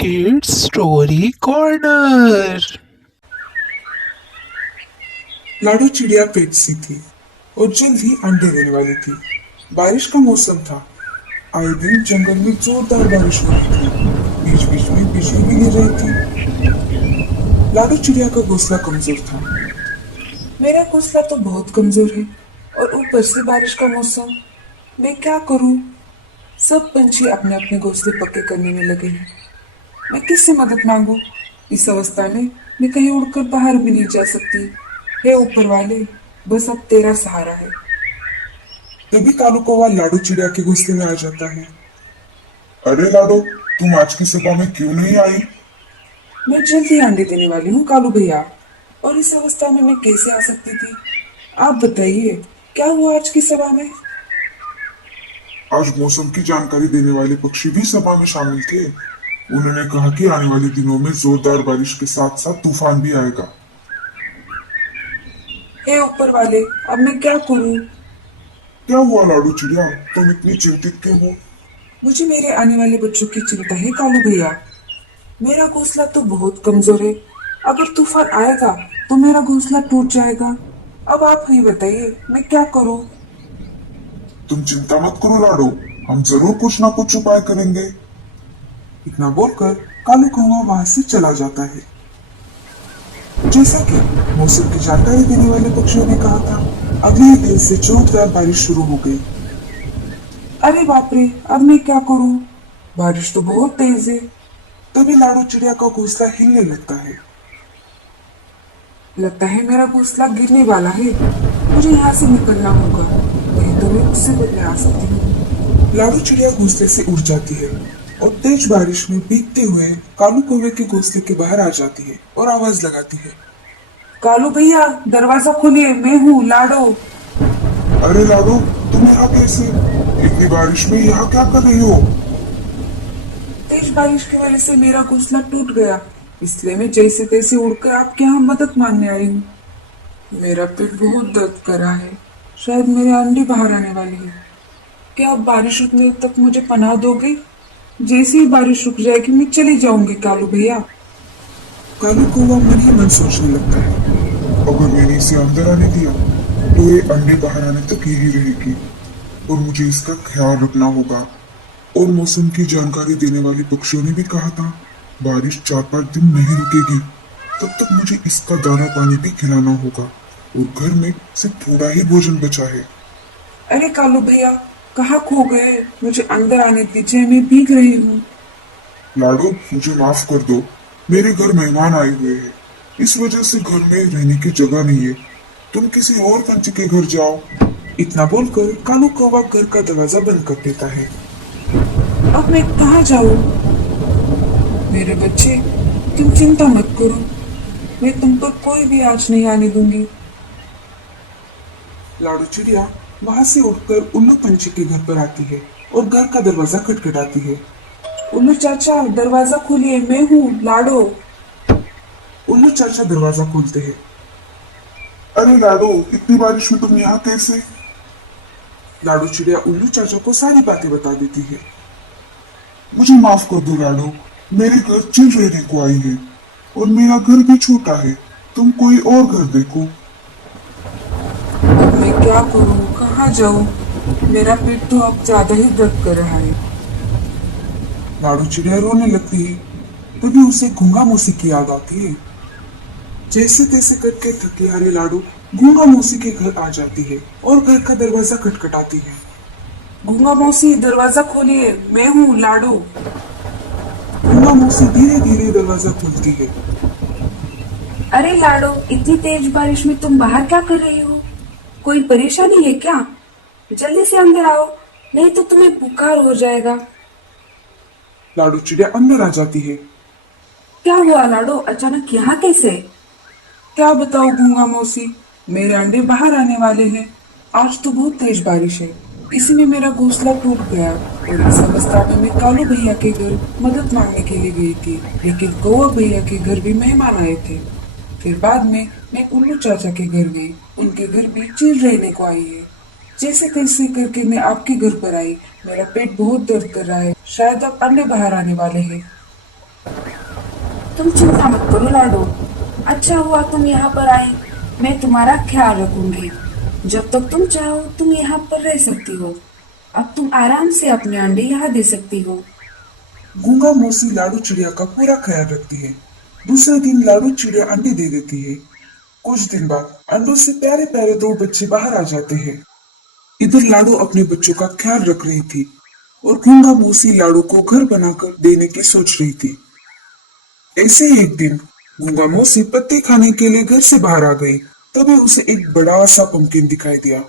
Kids story corner. लाडो चिड़िया पेट सी थी और जल्द ही अंडे देने वाली थी। बारिश का मौसम था। आए दिन जंगल में जोरदार बारिश हो रही थी। बीच बीच में बिजली भी गिर रही थी। लाडो चिड़िया का घोंसला कमजोर था। मेरा घोंसला तो बहुत कमजोर है और ऊपर से बारिश का मौसम। मैं क्या करूं? सब पंछी अपने अपने घोंसले पक्के करने में लगे हैं। मैं किससे मदद मांगू? इस अवस्था में मैं कहीं उड़कर बाहर भी नहीं जा सकती। हे ऊपर वाले, बस अब तेरा सहारा है। तभी कालू कौवा लाडू चिड़िया के घोंसले में आ जाता है। अरे लाडो, तुम आज की सभा में क्यों नहीं आई? मैं जल्द ही अंडे देने वाली हूँ कालू भैया, और इस अवस्था में मैं कैसे आ सकती थी? आप बताइए, क्या हुआ आज की सभा में? आज मौसम की जानकारी देने वाले पक्षी भी सभा में शामिल थे। उन्होंने कहा कि आने वाले दिनों में जोरदार बारिश के साथ साथ तूफान भी आएगा। हे ऊपर वाले, अब मैं क्या करूँ? क्या हुआ लाडू चिड़िया, तुम इतनी चिंतित क्यों हो? मुझे मेरे आने वाले बच्चों की चिंता है कालू भैया। मेरा घोंसला तो बहुत कमजोर है। अगर तूफान आएगा तो मेरा घोंसला टूट जाएगा। अब आप ही बताइए, मैं क्या करूं? तुम चिंता मत करो लाडो, हम जरूर कुछ ना कुछ उपाय करेंगे। इतना बोलकर कालू कौवा वहां से चला जाता है। जैसा कि मौसम की जानकारी देने वाले पक्षियों ने कहा था, अगले ही दिन से जोरदार बारिश शुरू हो गई। अरे बाप रे, अब मैं क्या करूं? बारिश तो बहुत तेज है। तभी लाडू चिड़िया का घोंसला हिलने लगता है मेरा घोंसला गिरने वाला है। मुझे यहाँ से निकलना होगा, नहीं तो मैं उससे बदले आ सकती हूँ। लाडू चिड़िया घोंसले से उड़ जाती है और तेज बारिश में भीगते हुए कालू कौवे के घोंसले के बाहर आ जाती है और आवाज लगाती है, कालू भैया, दरवाजा खोलिए, मैं हूँ लाडो। अरे लाडो, तुम यहाँ कैसे? इतनी बारिश में यहाँ क्या कर रही हो? तेज बारिश की वजह से मेरा घोंसला टूट गया, इसलिए मैं जैसे तैसे उड़कर आपके यहाँ मदद मांगने आई हूँ। मेरा पेट बहुत दर्द कर रहा है, शायद मेरे अंडे बाहर आने वाले हैं। क्या आप बारिश रुकने तक मुझे पनाह दोगे? जैसे ही बारिश रुक जाएगी मैं चली जाऊंगी कालू भैया। कालू कौवा मन ही मन सोचने लगता है, अगर मैंने इसे अंदर आने दिया तो ये अंडे बाहर आने तक यही रहेगी और मुझे इसका ख्याल रखना होगा। और मौसम की जानकारी देने वाले पक्षियों ने भी कहा था बारिश 4-5 दिन नहीं रुकेगी। तब तक मुझे इसका दाना पानी भी खिलाना होगा और घर में सिर्फ थोड़ा ही भोजन बचा है। अरे कालू भैया, कहाँ खो गए? मुझे अंदर आने दीजिए, मैं भीग रही हूँ। लाडो, मुझे माफ कर दो, मेरे घर मेहमान आए हुए हैं, इस वजह से घर में रहने की जगह नहीं है। तुम किसी और पंछी के घर जाओ। इतना बोलकर कालू कौवा घर का दरवाजा बंद कर देता है। अब मैं कहाँ जाऊँ? मेरे बच्चे, तुम चिंता मत करो, मैं तुम पर कोई भी आँच नहीं आने दूंगी। लाडू चिड़िया वहां से उठकर उल्लू पंछी के घर पर आती है और घर का दरवाजा खटखटाती है। उल्लू चाचा, दरवाजा खोलिए, मैं हूँ लाडो। उल्लू चाचा दरवाजा खोलते हैं। अरे लाडो, इतनी बारिश में तुम यहाँ कैसे? लाडू चिड़िया उल्लू चाचा को सारी बातें बता देती है। मुझे माफ कर दो लाडो, मेरे घर चिल रहने को आई है और मेरा घर भी छोटा है, तुम कोई और घर देखो। अब मैं क्या करूं, कहाँ जाऊं? मेरा पेट तो अब ज्यादा ही दर्द कर रहा है। लाडू चिड़िया रोने लगती है। तभी उसे गूंगा मौसी की याद आती है। जैसे तैसे करके थकी हारी लाडू गूंगा मौसी के घर आ जाती है और घर का दरवाजा खटखटाती है। गूंगा मौसी, दरवाजा खोलिए, मैं हूँ लाडो। गूंगा मौसी धीरे धीरे दरवाजा खोलती है। अरे लाडो, इतनी तेज बारिश में तुम बाहर क्या कर रही हो? कोई परेशानी है क्या? जल्दी से अंदर आओ, नहीं तो तुम्हें बुखार हो जाएगा। लाडू चिड़िया अंदर आ जाती है। क्या हुआ लाडो, अचानक यहाँ कैसे? क्या बताओ गूंगा मौसी, मेरे अंडे बाहर आने वाले हैं। आज तो बहुत तेज बारिश है, इसी में मेरा घोंसला टूट गया और इस अवस्था में मैं कालू भैया के घर मदद मांगने के लिए गई थी, लेकिन कौवा भैया के घर भी मेहमान आए थे। फिर बाद में मैं उल्लू चाचा के घर गई, उनके घर भी चिल रहने को आई है। जैसे तैसे करके मैं आपके घर पर आई। मेरा पेट बहुत दर्द कर रहा है, शायद अब अंडे बाहर आने वाले हैं। तुम चिंता मत करो लाडो। अच्छा हुआ तुम यहाँ पर आई। मैं तुम्हारा ख्याल रखूंगी। जब तक तुम चाहो तुम यहाँ पर रह सकती हो। अब तुम आराम से अपने अंडे यहाँ दे सकती हो। गूंगा मौसी लाडू चिड़िया का पूरा ख्याल रखती है। दूसरे दिन लाडू चिड़िया अंडे दे देती है। कुछ दिन बाद अंडों से प्यारे प्यारे दो बच्चे बाहर आ जाते हैं। इधर लाडू अपने बच्चों का ख्याल रख रही थी और गूंगा मौसी लाडू को घर बनाकर देने की सोच रही थी। ऐसे ही एक दिन गूंगा मौसी पत्ते खाने के लिए घर से बाहर आ गई। तभी उसे एक बड़ा सा पंपकिन दिखाई दिया।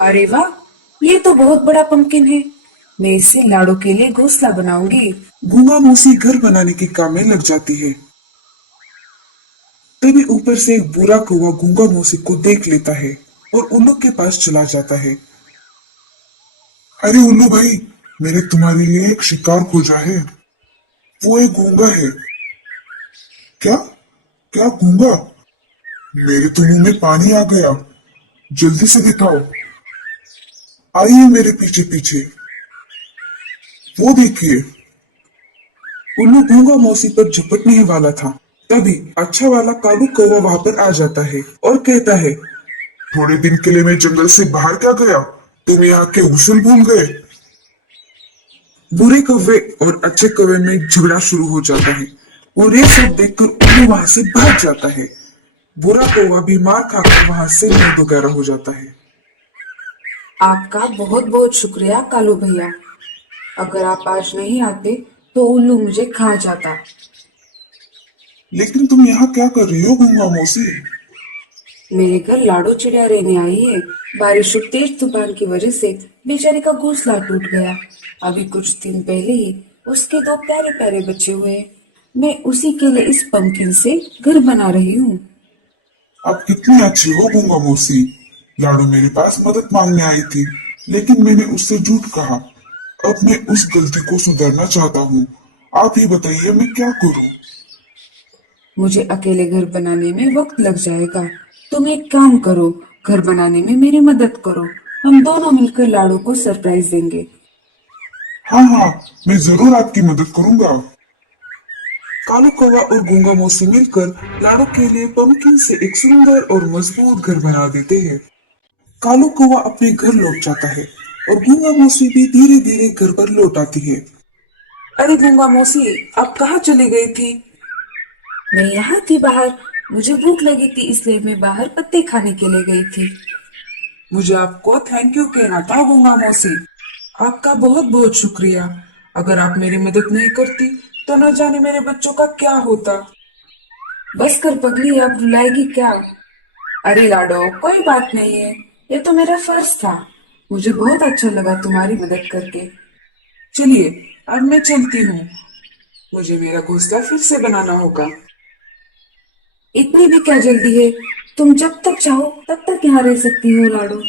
अरे वाह, ये तो बहुत बड़ा पंपकिन है। मैं इससे लाडो के लिए घोंसला बनाऊंगी। गूंगा मौसी घर बनाने के काम में लग जाती है। तभी ऊपर से एक बुरा कौवा गूंगा मौसी को देख लेता है और उल्लू के पास चला जाता है। अरे उल्लू भाई, मैंने तुम्हारे लिए एक शिकार खोजा है। वो एक गूंगा है। क्या? क्या गूंगा? मेरे तो मुंह में पानी आ गया। जल्दी से दिखाओ। आइए मेरे पीछे पीछे। वो देखिए। उल्लू गूंगा मौसी पर झपटने वाला था। तभी अच्छा वाला कालू कौवा वहां पर आ जाता है और कहता है, थोड़े दिन के लिए मैं जंगल से बाहर क्या गया? तुम यहाँ के उसूल भूल गए? बुरे कौवे और अच्छे कौवे में झगड़ा शुरू हो जाता है और ये सब देखकर उल्लू वहां से भाग जाता है। बुरा कौवा भी मार खाकर वहां से नींद वगैरह हो जाता है। आपका बहुत बहुत शुक्रिया कालू भैया। अगर आप आज नहीं आते तो उल्लू मुझे खा जाता। लेकिन तुम यहाँ क्या कर रही हो गूंगा मौसी? मेरे घर लाडो चिड़िया रहने आई है। बारिश और तेज तूफान की वजह से बेचारी का घोंसला टूट गया। अभी कुछ दिन पहले ही उसके दो प्यारे प्यारे बच्चे हुए। मैं उसी के लिए इस पंपकिन से घर बना रही हूँ। आप कितनी अच्छी हो गूंगा मौसी। लाडू मेरे पास मदद मांगने आई थी, लेकिन मैंने उससे झूठ कहा। अब मैं उस गलती को सुधारना चाहता हूँ। आप ही बताइए मैं क्या करूँ? मुझे अकेले घर बनाने में वक्त लग जाएगा। तुम एक काम करो, घर बनाने में मेरी मदद करो। हम दोनों मिलकर लाडो को सरप्राइज देंगे। हाँ हाँ, मैं जरूर आपकी मदद करूंगा। कालू कौवा और गूंगा मौसी मिलकर लाडो के लिए पंपकिन से एक सुंदर और मजबूत घर बना देते हैं। कालू कौवा अपने घर लौट जाता है और गूंगा मौसी भी धीरे धीरे घर पर लौट आती है। अरे गूंगा मौसी, आप कहाँ चली गई थी? मैं यहाँ थी बाहर। मुझे भूख लगी थी इसलिए मैं बाहर पत्ते खाने के लिए गई थी। मुझे आपको थैंक यू कहना था गूंगा मौसी। आपका बहुत बहुत शुक्रिया। अगर आप मेरी मदद नहीं करती तो न जाने मेरे बच्चों का क्या होता। बस कर पगली, अब रुलाएगी क्या? अरे लाडो, कोई बात नहीं है। ये तो मेरा फर्ज था। मुझे बहुत अच्छा लगा तुम्हारी मदद करके। चलिए अब मैं चलती हूँ। मुझे मेरा घोंसला फिर से बनाना होगा। इतनी भी क्या जल्दी है? तुम जब तक चाहो तब तक यहाँ रह सकती हो लाडो।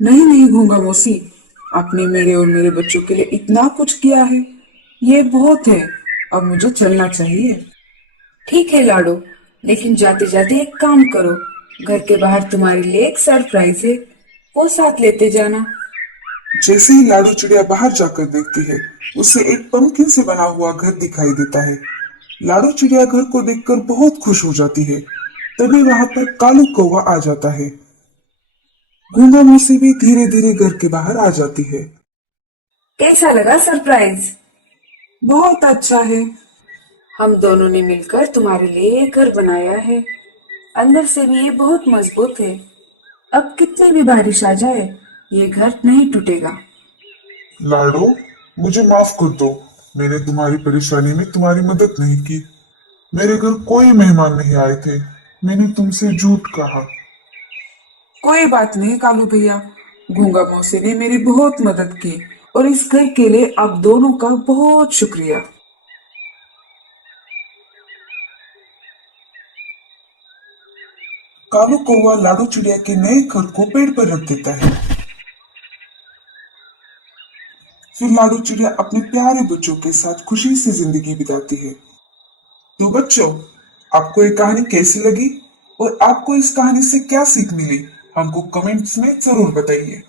नहीं नहीं गूंगा मौसी, आपने मेरे और मेरे बच्चों के लिए इतना कुछ किया है, ये बहुत है। अब मुझे चलना चाहिए। ठीक है लाडो, लेकिन जाते जाते एक काम करो। घर के बाहर तुम्हारे लिए एक सरप्राइज है, वो साथ लेते जाना। जैसे ही लाडू चिड़िया बाहर जाकर देखती है, उसे एक पंपकिन से बना हुआ घर दिखाई देता है। लाडू चिड़िया घर को देखकर बहुत खुश हो जाती है। तभी वहां पर कालू कौवा आ जाता है। गूंगा मौसी भी धीरे धीरे घर के बाहर आ जाती है। कैसा लगा सरप्राइज? बहुत अच्छा है। हम दोनों ने मिलकर तुम्हारे लिए ये घर बनाया है। अंदर से भी ये बहुत मजबूत है। अब कितनी भी बारिश आ जाए ये घर नहीं टूटेगा। लाडो, मुझे माफ कर दो। मैंने तुम्हारी परेशानी में तुम्हारी मदद नहीं की। मेरे घर कोई मेहमान नहीं आए थे। मैंने तुमसे झूठ कहा। कोई बात नहीं कालू भैया, गूंगा मौसी ने मेरी बहुत मदद की और इस घर के लिए आप दोनों का बहुत शुक्रिया। कालू कौवा लाडू चिड़िया के नए घर को पेड़ पर रख देता है। फिर लाडू चिड़िया अपने प्यारे बच्चों के साथ खुशी से जिंदगी बिताती है। तो बच्चों, आपको ये कहानी कैसी लगी और आपको इस कहानी से क्या सीख मिली, हमको कमेंट्स में जरूर बताइए।